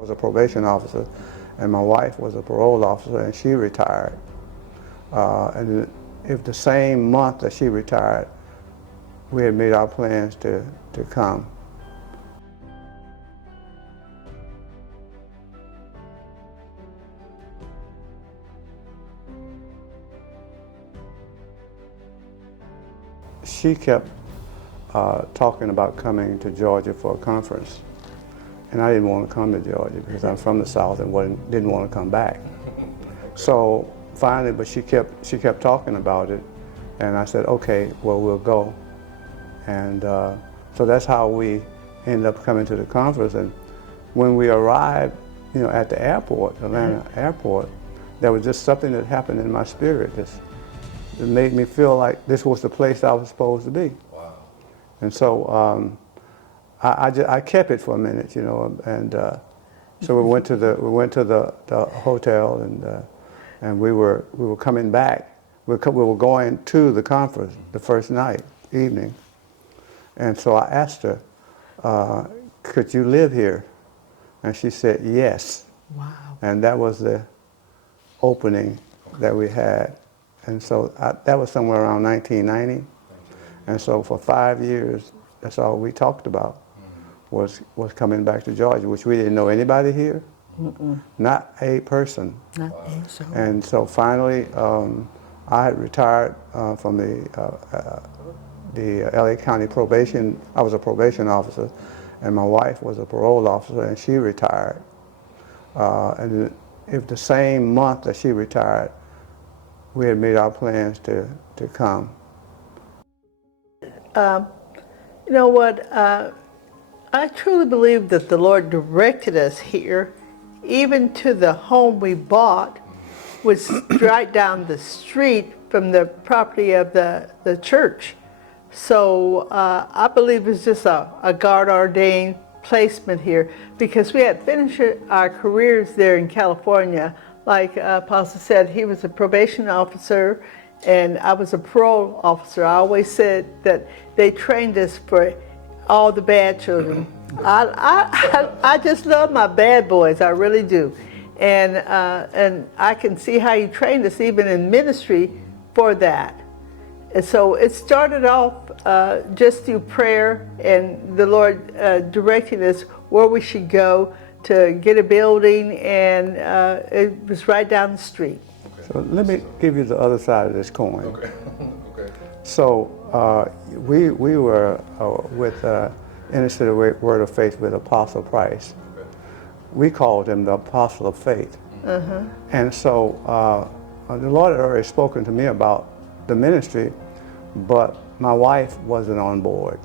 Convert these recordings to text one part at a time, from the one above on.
I was a probation officer, and my wife was a parole officer, and she retired. And if the same month that she retired, we had made our plans to come. She kept talking about coming to Georgia for a conference. And I didn't want to come to Georgia because I'm from the South and didn't want to come back. So finally, but she kept talking about it, and I said, okay, well, we'll go. And so that's how we ended up coming to the conference. And when we arrived, at the airport, Atlanta airport, there was just something that happened in my spirit. It made me feel like this was the place I was supposed to be. Wow. And so I kept it for a minute, and so we went to the hotel, and we were coming back. We were going to the conference the first evening, and so I asked her, "Could you live here?" And she said, "Yes." Wow. And that was the opening that we had, and so that was somewhere around 1990, and so for 5 years, that's all we talked about. Was coming back to Georgia, which we didn't know anybody here, not a person. Not a soul. And so finally, I had retired from the LA County probation. I was a probation officer, and my wife was a parole officer, and she retired. And if the same month that she retired, we had made our plans to come. You know what? I truly believe that the Lord directed us here, even to the home we bought, was right down the street from the property of the church. So I believe it's just a God-ordained placement here, because we had finished our careers there in California. Like Apostle said, he was a probation officer and I was a parole officer. I always said that they trained us for all the bad children. I just love my bad boys, I really do. And I can see how he trained us even in ministry for that. And so it started off just through prayer and the Lord directing us where we should go to get a building, and it was right down the street. Okay. So let me give you the other side of this coin. Okay. Okay. So we were with Innocent Word of Faith with Apostle Price. Okay. We called him the Apostle of Faith. Uh-huh. And so the Lord had already spoken to me about the ministry, but my wife wasn't on board.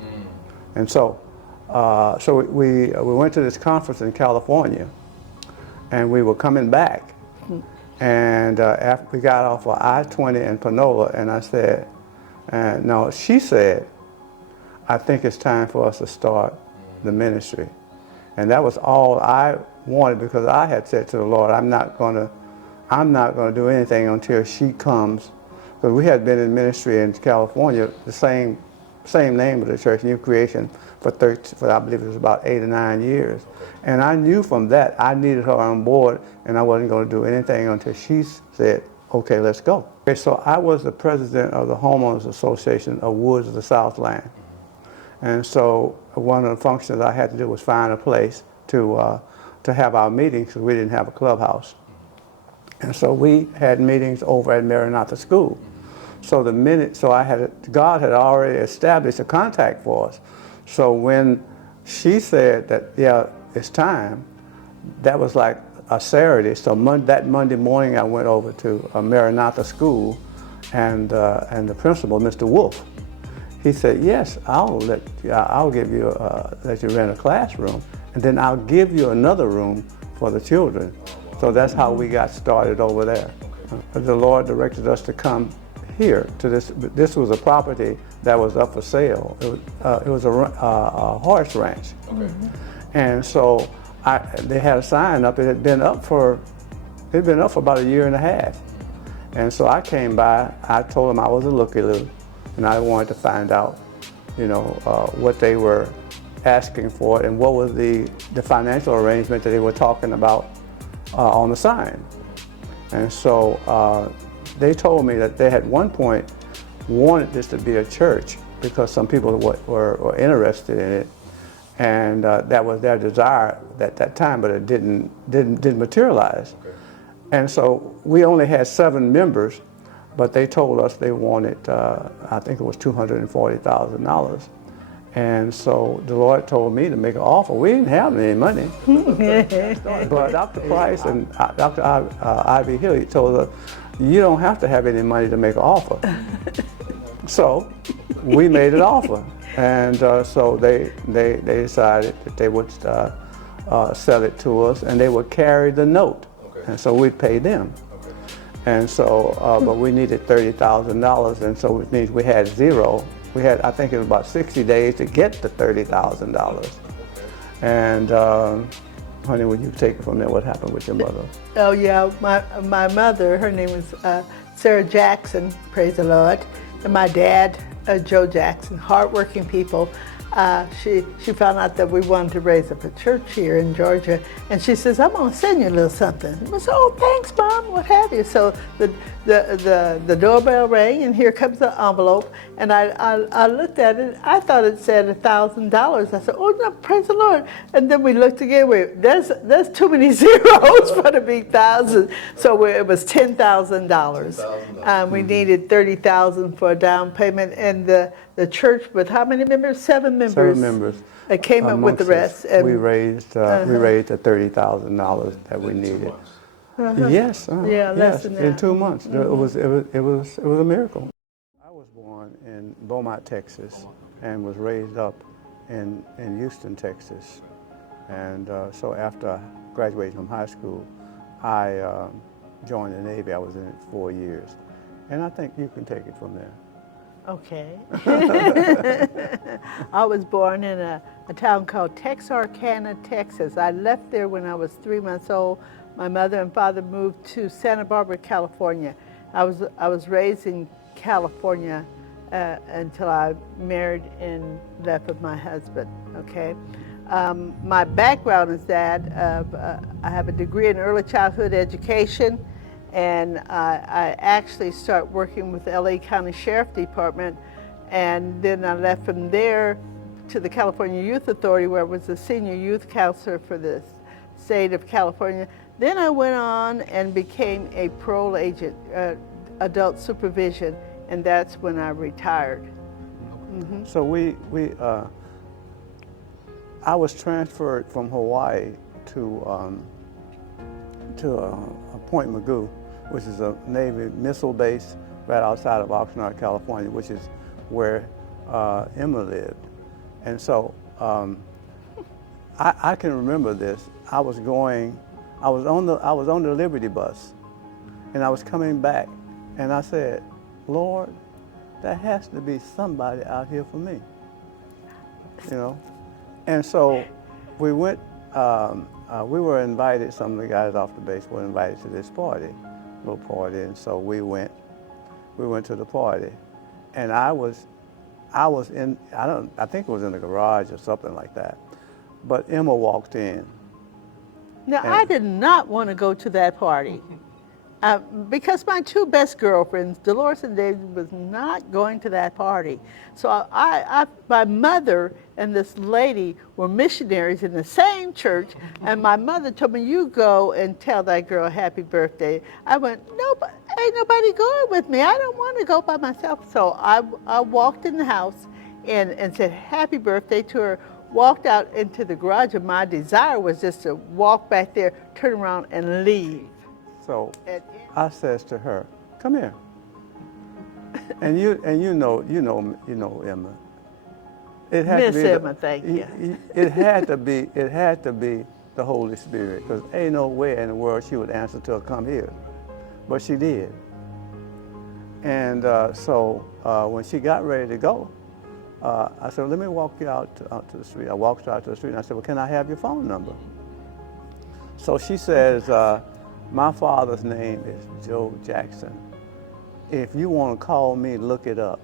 And so we went to this conference in California, and we were coming back. And after we got off of I-20 in Panola, and I said, no, she said, I think it's time for us to start the ministry. And that was all I wanted, because I had said to the Lord, I'm not gonna do anything until she comes. Because we had been in ministry in California, the same name of the church, New Creation, for I believe it was about 8 or 9 years. And I knew from that I needed her on board, and I wasn't going to do anything until she said, okay, let's go. Okay, so I was the president of the Homeowners Association of Woods of the Southland. And so one of the functions I had to do was find a place to have our meetings, because we didn't have a clubhouse. And so we had meetings over at Maranatha School. So God had already established a contact for us. So when she said that, yeah, it's time, that was like a Saturday. So that Monday morning I went over to Maranatha School, and the principal, Mr. Wolf, he said, yes, I'll give you, let you rent a classroom, and then I'll give you another room for the children. So that's how we got started over there. The Lord directed us to come here to this. This was a property that was up for sale. It was a horse ranch. Okay. And so they had a sign up. It had been up for about 1.5 years. And so I came by. I told them I was a looky-loo, and I wanted to find out, what they were asking for it and what was the financial arrangement that they were talking about on the sign. And so they told me that they had one point wanted this to be a church because some people were interested in it, and that was their desire at that time, but it didn't materialize. Okay. And so we only had 7 members, but they told us they wanted, I think it was $240,000. And so the Lord told me to make an offer. We didn't have any money. But Dr. Price and Dr. Ivy Hill told us, you don't have to have any money to make an offer. So we made an offer. And so they decided that they would sell it to us, and they would carry the note. Okay. And so we'd pay them. Okay. And so, but we needed $30,000, and so it means we had zero. We had, I think it was about 60 days to get the $30,000. And honey, when you take it from there, what happened with your mother? Oh yeah, my mother, her name was Sarah Jackson, praise the Lord, and my dad, Joe Jackson, hardworking people. She found out that we wanted to raise up a church here in Georgia, and she says, "I'm gonna send you a little something." I said, "Oh, thanks, Mom. What have you?" So the doorbell rang, and here comes the envelope, and I looked at it. I thought it said $1,000. I said, "Oh no, praise the Lord!" And then we looked again. There's too many zeros for the big thousand. So it was $10,000. We needed $30,000 for a down payment, and the church with how many members? 7 members. 7 members. It came up with the rest. We raised the $30,000 that we needed. Yes. Less than that. In 2 months. It was a miracle. I was born in Beaumont, Texas, and was raised up in Houston, Texas. And so after I graduated from high school, I joined the Navy. I was in it 4 years. And I think you can take it from there. Okay. I was born in a town called Texarkana, Texas. I left there when I was 3 months old. My mother and father moved to Santa Barbara, California. I was raised in California until I married and left with my husband. Okay. My background is that I have a degree in early childhood education. And I actually started working with the LA County Sheriff Department, and then I left from there to the California Youth Authority, where I was the senior youth counselor for the state of California. Then I went on and became a parole agent, adult supervision, and that's when I retired. Mm-hmm. So I was transferred from Hawaii to Point Magoo, which is a Navy missile base right outside of Oxnard, California, which is where Emma lived. And so I can remember this. I was on the Liberty bus, and I was coming back, and I said, "Lord, there has to be somebody out here for me," you know. And so we went. We were invited. Some of the guys off the base were invited to this little party, and so we went to the party, and I was in. I think it was in the garage or something like that. But Emma walked in. Now I did not want to go to that party. Because my 2 best girlfriends, Dolores and David, was not going to that party. So my mother and this lady were missionaries in the same church, and my mother told me, "You go and tell that girl happy birthday." I went, "No, ain't nobody going with me. I don't want to go by myself." So I walked in the house and said happy birthday to her, walked out into the garage, and my desire was just to walk back there, turn around, and leave. So I says to her, "Come here." And you know Emma. It had Miss to be Emma, thank you. It had to be the Holy Spirit, because ain't no way in the world she would answer to her, "Come here," but she did. And so when she got ready to go, I said, "Let me walk you out to the street." I walked her out to the street, and I said, "Well, can I have your phone number?" So she says, "My father's name is Joe Jackson. If you want to call me, look it up."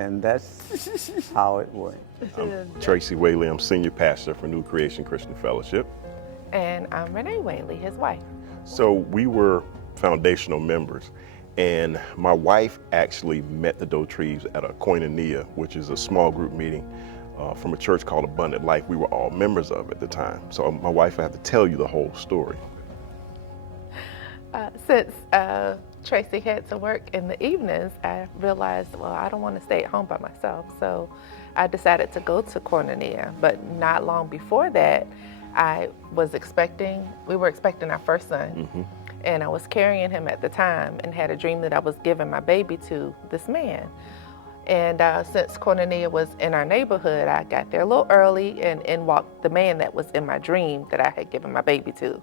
and that's how it went. I'm Tracey Whaley. I'm senior pastor for New Creation Christian Fellowship. And I'm Renee Whaley, his wife. So we were foundational members, and my wife actually met the Dautrieves at a koinonia, which is a small group meeting from a church called Abundant Life. We were all members of at the time. So my wife, I have to tell you the whole story. Since Tracey had to work in the evenings, I realized, well, I don't want to stay at home by myself. So I decided to go to koinonia. But not long before that, we were expecting our first son. And I was carrying him at the time and had a dream that I was giving my baby to this man. And since koinonia was in our neighborhood, I got there a little early, and in walked the man that was in my dream that I had given my baby to.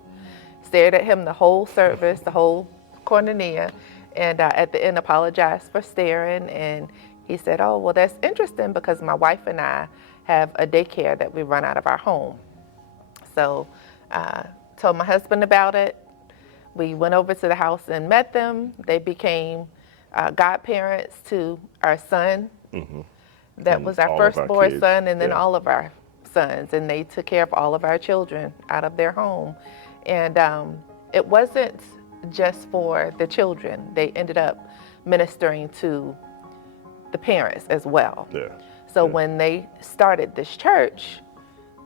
Stared at him the whole service, the whole koinonia, and at the end apologized for staring. And he said, oh, well, that's interesting because my wife and I have a daycare that we run out of our home. So I told my husband about it. We went over to the house and met them. They became godparents to our son. That And was our all of our firstborn kids. son, and then Yeah. all of our sons. And they took care of all of our children out of their home. And it wasn't just for the children. They ended up ministering to the parents as well. Yeah. So when they started this church,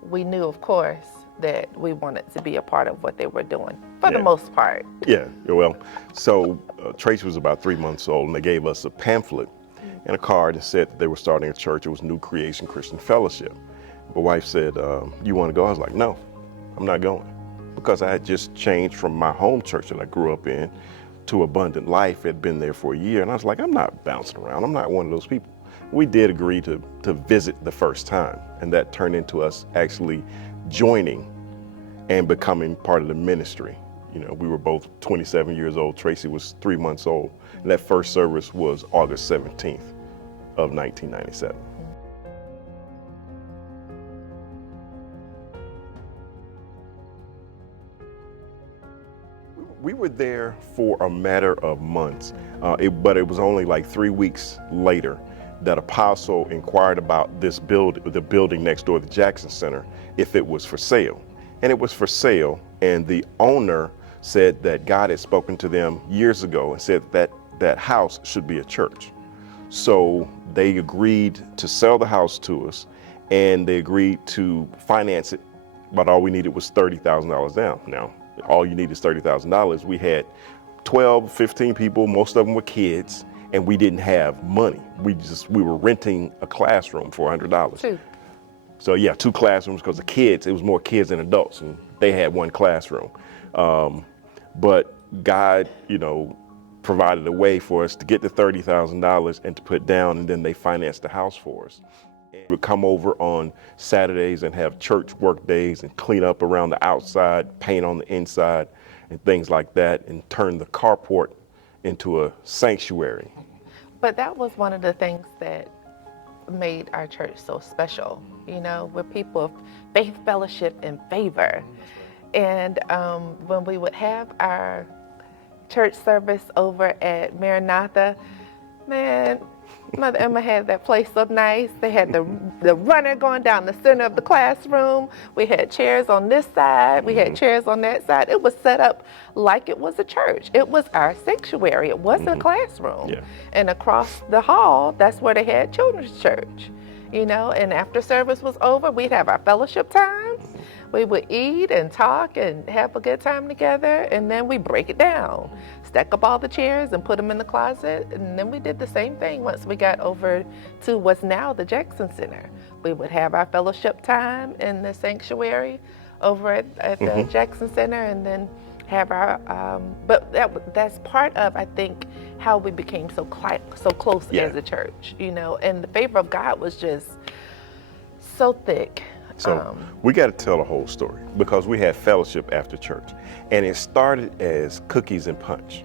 we knew, of course, that we wanted to be a part of what they were doing, for the Yeah. most part. Yeah, well, so Tracey was about 3 months old, and they gave us a pamphlet and a card that said that they were starting a church. It was New Creation Christian Fellowship. My wife said, you want to go? I was like, no, I'm not going. Because I had just changed from my home church that I grew up in to Abundant Life. Had been there for a year, and I was like, I'm not bouncing around. I'm not one of those people. We did agree to visit the first time, and that turned into us actually joining and becoming part of the ministry. You know, we were both 27 years old. Tracey was 3 months old. And that first service was August 17th of 1997. We were there for a matter of months, but it was only like 3 weeks later that Apostle inquired about the building next door, the Jackson Center, if it was for sale. And it was for sale, and the owner said that God had spoken to them years ago and said that that house should be a church. So they agreed to sell the house to us, and they agreed to finance it, but all we needed was $30,000 down. Now, all you need is $30,000. We had 12, 15 people, most of them were kids, and we didn't have money. We were renting a classroom for $100. Two. So yeah, 2 classrooms, because the kids, it was more kids than adults, and they had 1 classroom. But God, provided a way for us to get the $30,000 and to put down, and then they financed the house for us. And we'd come over on Saturdays and have church work days and clean up around the outside, paint on the inside, and things like that, and turn the carport into a sanctuary. But that was one of the things that made our church so special. We're people of faith, fellowship, and favor. And when we would have our church service over at Maranatha, man, Mother Emma had that place so nice. They had the runner going down the center of the classroom. We had chairs on this side. We had chairs on that side. It was set up like it was a church. It was our sanctuary. It wasn't a classroom. Yeah. And across the hall, that's where they had children's church. And after service was over, we'd have our fellowship time. We would eat and talk and have a good time together, and then we break it down, stack up all the chairs and put them in the closet, and then we did the same thing once we got over to what's now the Jackson Center. We would have our fellowship time in the sanctuary over at the Jackson Center, and then have our, but that's part of, I think, how we became so close as a church, and the favor of God was just so thick. So we got to tell the whole story, because we had fellowship after church, and it started as cookies and punch.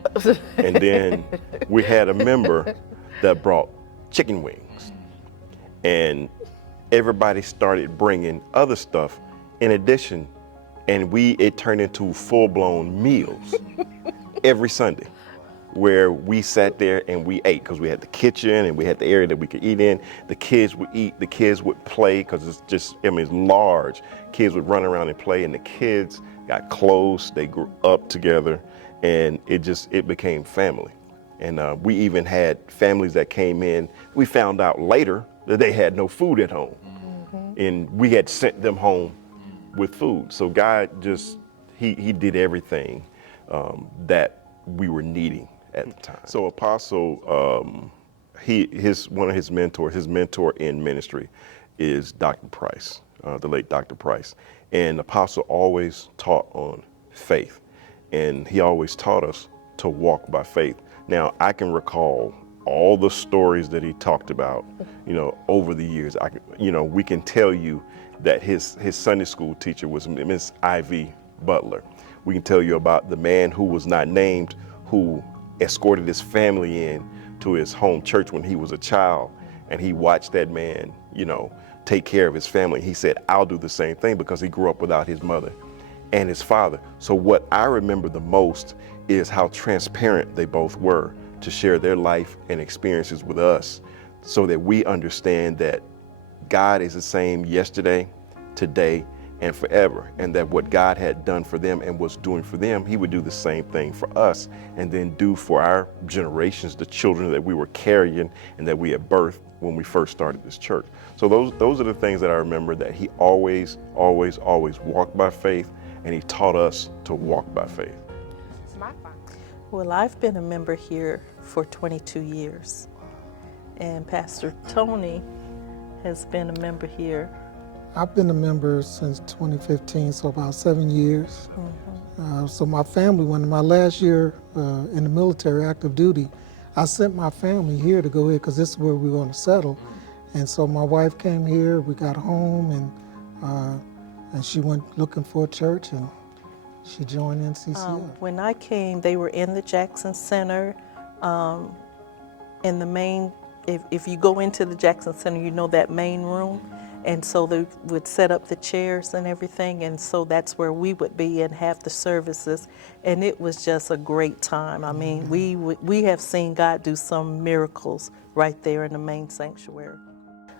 And then we had a member that brought chicken wings, and everybody started bringing other stuff in addition, and it turned into full-blown meals every Sunday. where we sat there and we ate, because we had the kitchen and we had the area that we could eat in. The kids would eat, the kids would play, because it's just, I mean, it's large. Kids would run around and play, and the kids got close, they grew up together, and it became family. And we even had families that came in. We found out later that they had no food at home. And we had sent them home with food. So God just, he did everything that we were needing at the time. So Apostle, one of his mentor in ministry is Dr. Price, the late Dr. Price. And Apostle always taught on faith. And he always taught us to walk by faith. Now, I can recall all the stories that he talked about, over the years. We can tell you that his Sunday school teacher was Miss Ivy Butler. We can tell you about the man who was not named, who escorted his family in to his home church when he was a child, and he watched that man, take care of his family. He said, I'll do the same thing, because he grew up without his mother and his father. So what I remember the most is how transparent they both were to share their life and experiences with us, so that we understand that God is the same yesterday, today, and forever, and that what God had done for them and was doing for them, he would do the same thing for us, and then do for our generations, the children that we were carrying and that we had birthed when we first started this church. So those are the things that I remember, that he always walked by faith, and he taught us to walk by faith. Well, I've been a member here for 22 years, and Pastor Tony has been a member here. I've been a member since 2015, so about 7 years. So my family, when my last year in the military, active duty, I sent my family here to go here, because this is where we were going to settle. And so my wife came here, we got home, and she went looking for a church, and she joined NCCF. When I came, they were in the Jackson Center, in the main, if you go into the Jackson Center, you know that main room. And so they would set up the chairs and everything, and so that's where we would be and have the services. And it was just a great time. I mean, we have seen God do some miracles right there in the main sanctuary.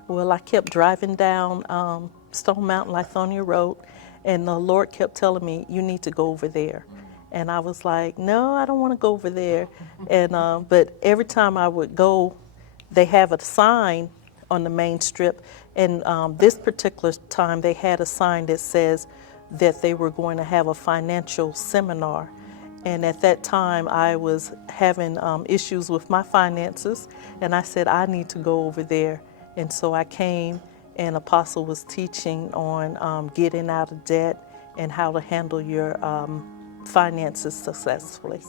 Well, I kept driving down Stone Mountain, Lithonia Road, and the Lord kept telling me, you need to go over there. And I was like, no, I don't want to go over there. And but every time I would go, they have a sign on the main strip. And this particular time, they had a sign that says that they were going to have a financial seminar. And at that time, I was having issues with my finances, and I said, I need to go over there. And so I came, and Apostle was teaching on getting out of debt and how to handle your finances successfully.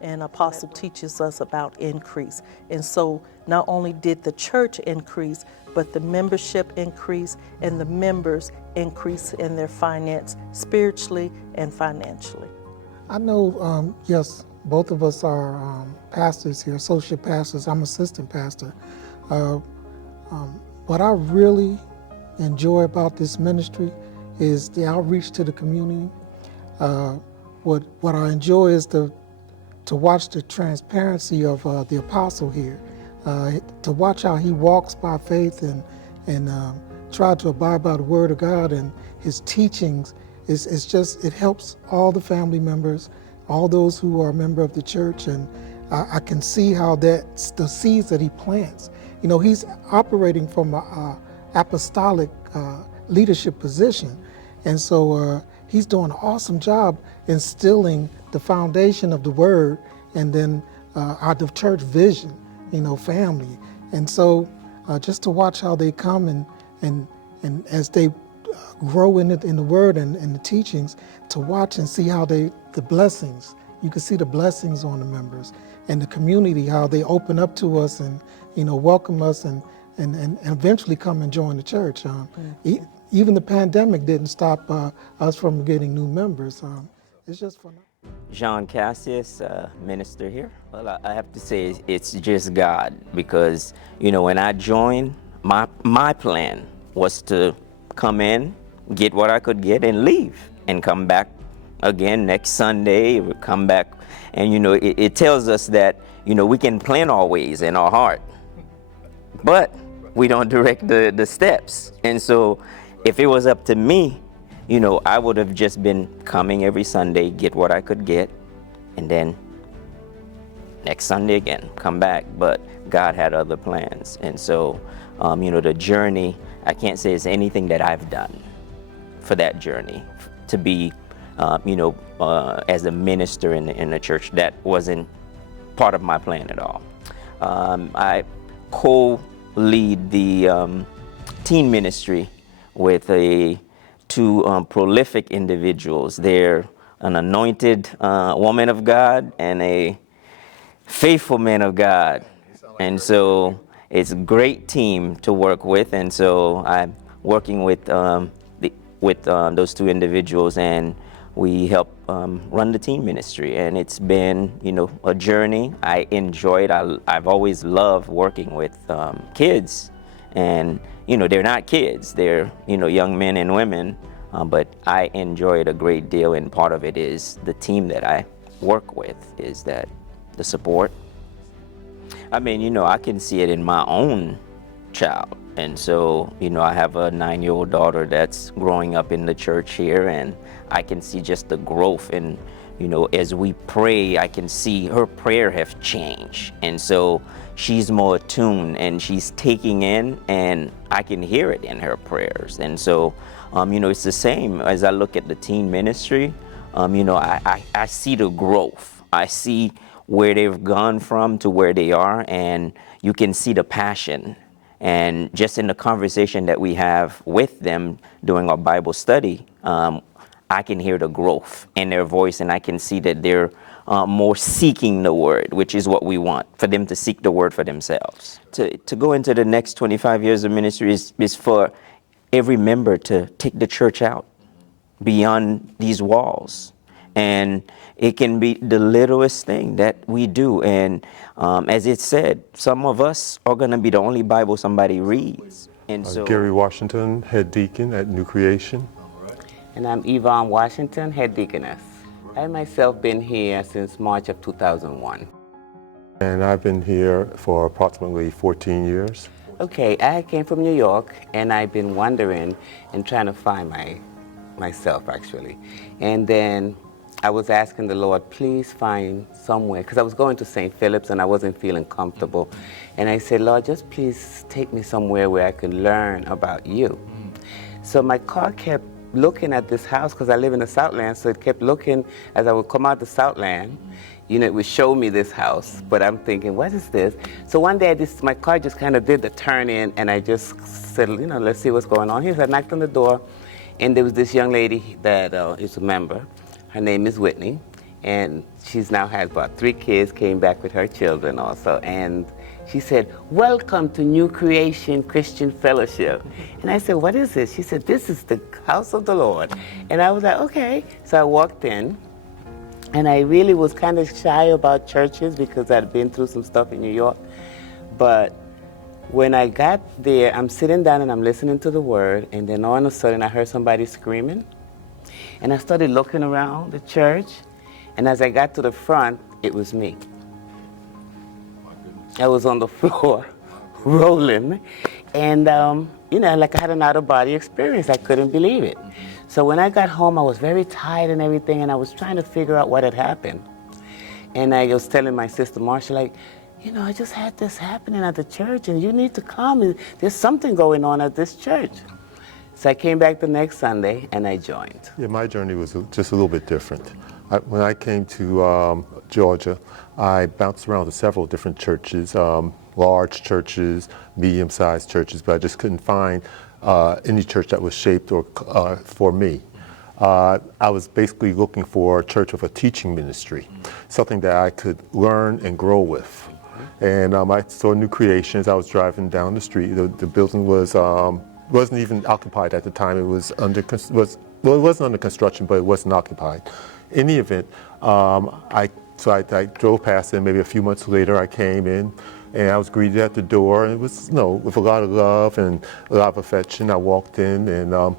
And Apostle teaches us about increase. And so not only did the church increase, but the membership increase, and the members increase in their finance spiritually and financially. I know, yes, both of us are pastors here, associate pastors. I'm assistant pastor. What I really enjoy about this ministry is the outreach to the community. What I enjoy is to watch the transparency of the apostle here, to watch how he walks by faith and try to abide by the word of God, and his teachings. It helps all the family members, all those who are a member of the church, and I can see how that's the seeds that he plants. He's operating from an apostolic leadership position, and so he's doing an awesome job instilling the foundation of the word, and then the church vision, family. And so just to watch how they come and as they grow in the word and the teachings, to watch and see how the blessings, you can see the blessings on the members and the community, how they open up to us and welcome us and eventually come and join the church. Even the pandemic didn't stop us from getting new members. It's just fun. Jean Cassius, minister here. Well, I have to say it's just God, because when I joined, my plan was to come in, get what I could get, and leave, and come back again next Sunday. Come back, and it tells us that we can plan our ways in our heart, but we don't direct the steps. And so if it was up to me, I would have just been coming every Sunday, get what I could get, and then next Sunday again, come back. But God had other plans. And so, the journey, I can't say it's anything that I've done for that journey to be, as a minister in the church. That wasn't part of my plan at all. I co-lead the teen ministry with two prolific individuals. They're an anointed woman of God and a faithful man of God. And so it's a great team to work with. And so I'm working with those two individuals, and we help run the teen ministry. And it's been, a journey. I enjoy it. I've always loved working with kids. And, they're not kids. They're, young men and women. But I enjoy it a great deal. And part of it is the team that I work with, is that the support. I mean, I can see it in my own child. And so, I have a 9-year-old daughter that's growing up in the church here, and I can see just the growth. And, as we pray, I can see her prayer have changed. And so she's more attuned, and she's taking in, and I can hear it in her prayers. And so, it's the same as I look at the teen ministry. I see the growth. I see where they've gone from to where they are, and you can see the passion. And just in the conversation that we have with them during our Bible study, I can hear the growth in their voice, and I can see that they're more seeking the word, which is what we want, for them to seek the word for themselves. To go into the next 25 years of ministry is for every member to take the church out beyond these walls. And it can be the littlest thing that we do. And as it said, some of us are going to be the only Bible somebody reads. And so, Gary Washington, head deacon at New Creation. And I'm Yvonne Washington, head deaconess. I myself been here since March of 2001. And I've been here for approximately 14 years. Okay, I came from New York, and I've been wandering and trying to find myself, actually. And then I was asking the Lord, please find somewhere, because I was going to St. Philip's and I wasn't feeling comfortable. And I said, Lord, just please take me somewhere where I could learn about you. So my car kept looking at this house, because I live in the Southland, so it kept looking as I would come out the Southland. It would show me this house, but I'm thinking, what is this? So one day, my car just kind of did the turn in, and I just said, let's see what's going on here. So I knocked on the door, and there was this young lady that is a member. Her name is Whitney, and she's now had about 3 kids, came back with her children also. And she said, welcome to New Creation Christian Fellowship. And I said, what is this? She said, this is the house of the Lord. And I was like, okay. So I walked in, and I really was kind of shy about churches because I'd been through some stuff in New York. But when I got there, I'm sitting down and I'm listening to the word, and then all of a sudden I heard somebody screaming. And I started looking around the church, and as I got to the front, it was me. I was on the floor, rolling, and like I had an out-of-body experience. I couldn't believe it. So when I got home, I was very tired and everything, and I was trying to figure out what had happened. And I was telling my sister Marsha, like, I just had this happening at the church, and you need to come, and there's something going on at this church. So I came back the next Sunday, and I joined. Yeah, my journey was just a little bit different. When I came to Georgia, I bounced around to several different churches, large churches, medium-sized churches, but I just couldn't find any church that was shaped or for me. I was basically looking for a church with a teaching ministry, something that I could learn and grow with. And I saw New Creations. I was driving down the street. The building wasn't even occupied at the time. It was it wasn't under construction, but it wasn't occupied. In the event, I drove past it. Maybe a few months later, I came in, and I was greeted at the door, and it was, with a lot of love and a lot of affection. I walked in and,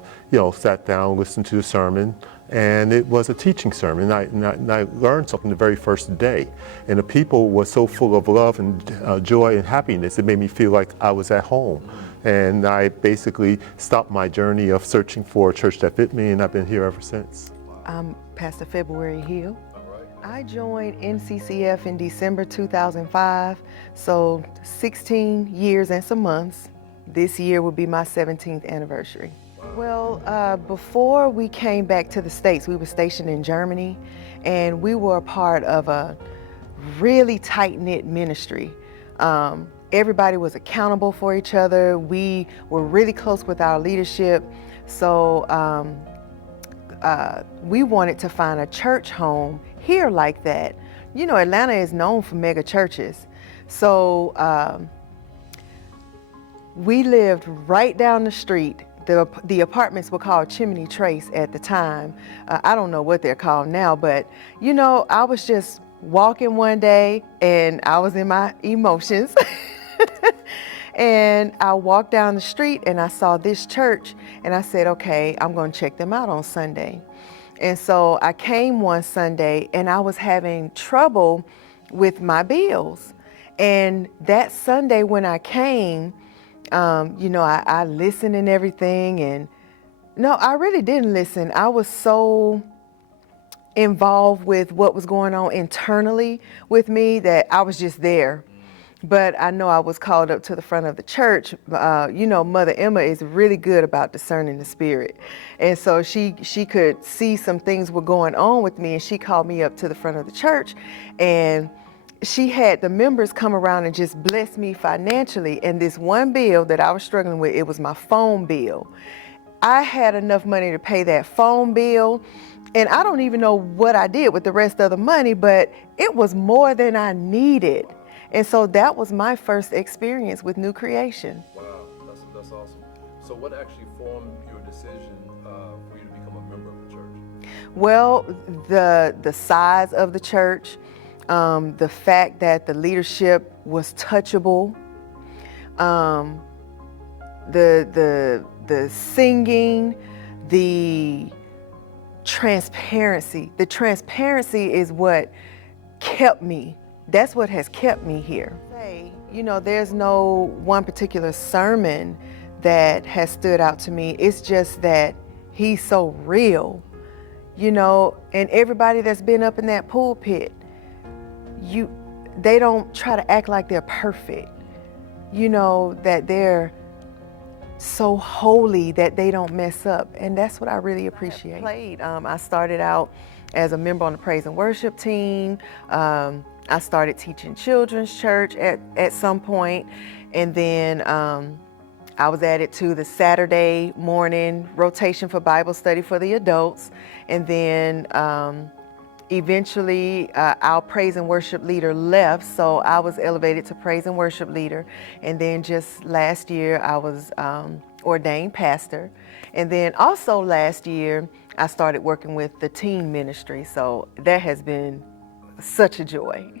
sat down, listened to the sermon, and it was a teaching sermon, and I learned something the very first day. And the people were so full of love and joy and happiness, it made me feel like I was at home. And I basically stopped my journey of searching for a church that fit me, and I've been here ever since. I'm Pastor February Hill. I joined NCCF in December 2005, so 16 years and some months. This year will be my 17th anniversary. Well, before we came back to the States, we were stationed in Germany, and we were a part of a really tight-knit ministry. Everybody was accountable for each other. We were really close with our leadership, so we wanted to find a church home here like that. You know, Atlanta is known for mega churches. So we lived right down the street. The apartments were called Chimney Trace at the time. I don't know what they're called now, but I was just walking one day and I was in my emotions. And I walked down the street and I saw this church and I said, okay, I'm going to check them out on Sunday. And so I came one Sunday and I was having trouble with my bills. And that Sunday when I came, I listened and everything. And no, I really didn't listen. I was so involved with what was going on internally with me that I was just there. But I know I was called up to the front of the church. Mother Emma is really good about discerning the spirit. And so she could see some things were going on with me, and she called me up to the front of the church. And she had the members come around and just bless me financially. And this one bill that I was struggling with, it was my phone bill. I had enough money to pay that phone bill. And I don't even know what I did with the rest of the money, but it was more than I needed. And so that was my first experience with New Creation. Wow, that's awesome. So what actually formed your decision for you to become a member of the church? Well, the size of the church, the fact that the leadership was touchable, the singing, the transparency. The transparency is what kept me. That's what has kept me here. There's no one particular sermon that has stood out to me. It's just that he's so real, and everybody that's been up in that pulpit, they don't try to act like they're perfect, that they're so holy that they don't mess up. And that's what I really appreciate. I started out as a member on the praise and worship team. I started teaching children's church at some point, and then I was added to the Saturday morning rotation for Bible study for the adults, and then eventually our praise and worship leader left, so I was elevated to praise and worship leader, and then just last year I was ordained pastor, and then also last year I started working with the teen ministry, so that has been such a joy.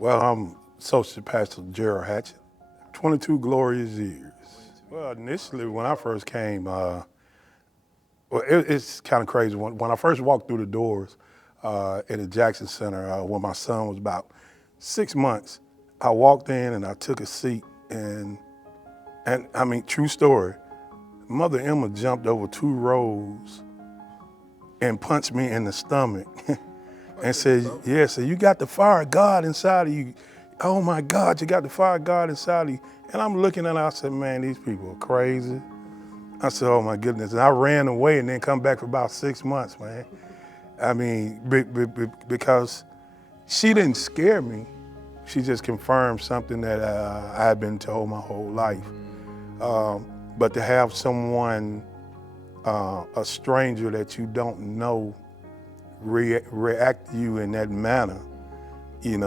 Well, I'm Associate Pastor Gerald Hatchett, 22 glorious years. Well, initially when I first came, it's kind of crazy. When I first walked through the doors at the Jackson Center, when my son was about 6 months, I walked in and I took a seat, and I mean, true story, Mother Emma jumped over 2 rows and punched me in the stomach. And said, yeah, so you got the fire of God inside of you. Oh my God, you got the fire of God inside of you. And I'm looking at her, I said, man, these people are crazy. I said, oh my goodness. And I ran away and then come back for about 6 months, man. I mean, because she didn't scare me. She just confirmed something that I had been told my whole life. But to have someone, a stranger that you don't know, react to you in that manner, it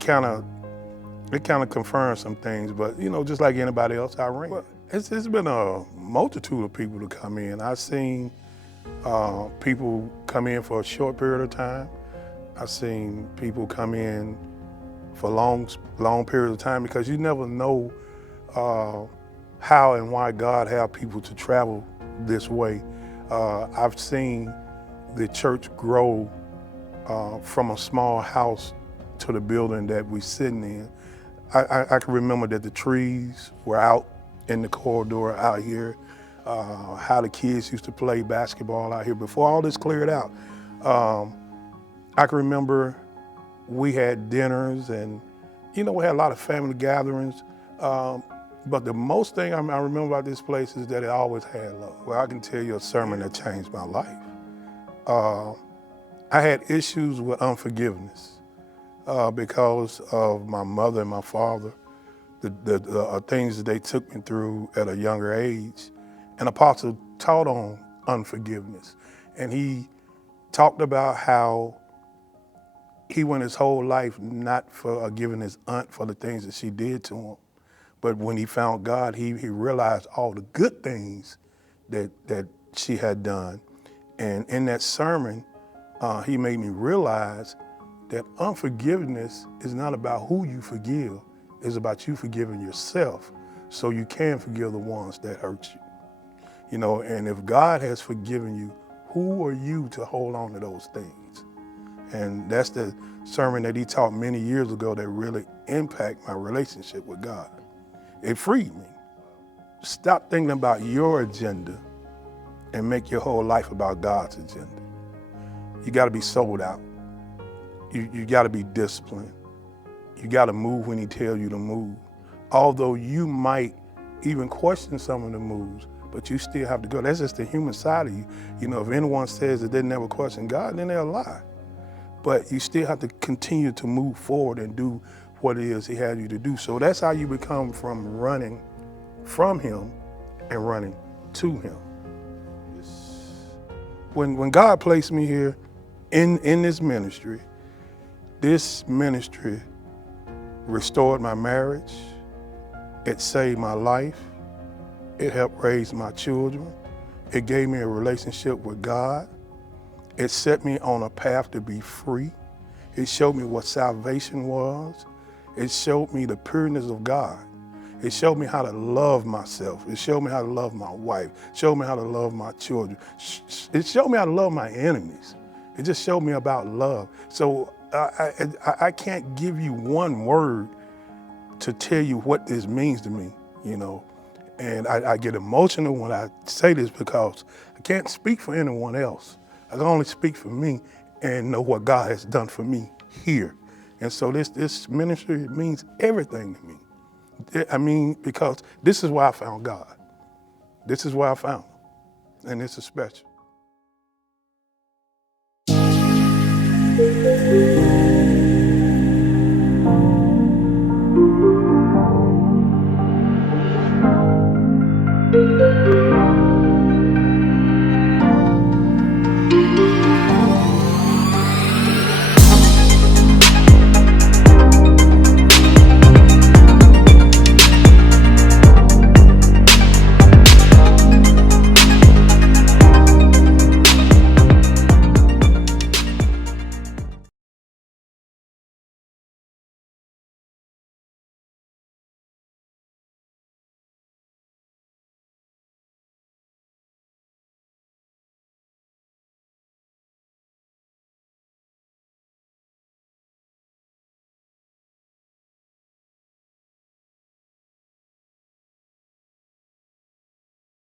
kind of confirms some things. But just like anybody else, I ran. Well, it's been a multitude of people to come in. I've seen people come in for a short period of time. I've seen people come in for long periods of time, because you never know how and why God have people to travel this way. I've seen the church grow from a small house to the building that we're sitting in. I can remember that the trees were out in the corridor out here, how the kids used to play basketball out here before all this cleared out. I can remember we had dinners and, we had a lot of family gatherings. But the most thing I remember about this place is that it always had love. Well, I can tell you a sermon that changed my life. I had issues with unforgiveness because of my mother and my father, the things that they took me through at a younger age. An apostle taught on unforgiveness. And he talked about how he went his whole life not forgiving his aunt for the things that she did to him. But when he found God, he realized all the good things that she had done. And in that sermon, he made me realize that unforgiveness is not about who you forgive. It's about you forgiving yourself so you can forgive the ones that hurt you. And if God has forgiven you, who are you to hold on to those things? And that's the sermon that he taught many years ago that really impacted my relationship with God. It freed me. Stop thinking about your agenda and make your whole life about God's agenda. You got to be sold out. You got to be disciplined. You got to move when he tells you to move. Although you might even question some of the moves, but you still have to go. That's just the human side of you. If anyone says that they never question God, then they'll lie. But you still have to continue to move forward and do what it is he had you to do. So that's how you become from running from him and running to him. When God placed me here in this ministry restored my marriage. It saved my life. It helped raise my children. It gave me a relationship with God. It set me on a path to be free. It showed me what salvation was. It showed me the pureness of God. It showed me how to love myself. It showed me how to love my wife. It showed me how to love my children. It showed me how to love my enemies. It just showed me about love. So I can't give you one word to tell you what this means to me, And I get emotional when I say this because I can't speak for anyone else. I can only speak for me and know what God has done for me here. And so this ministry means everything to me. Because this is where I found God. This is where I found him. And this is special.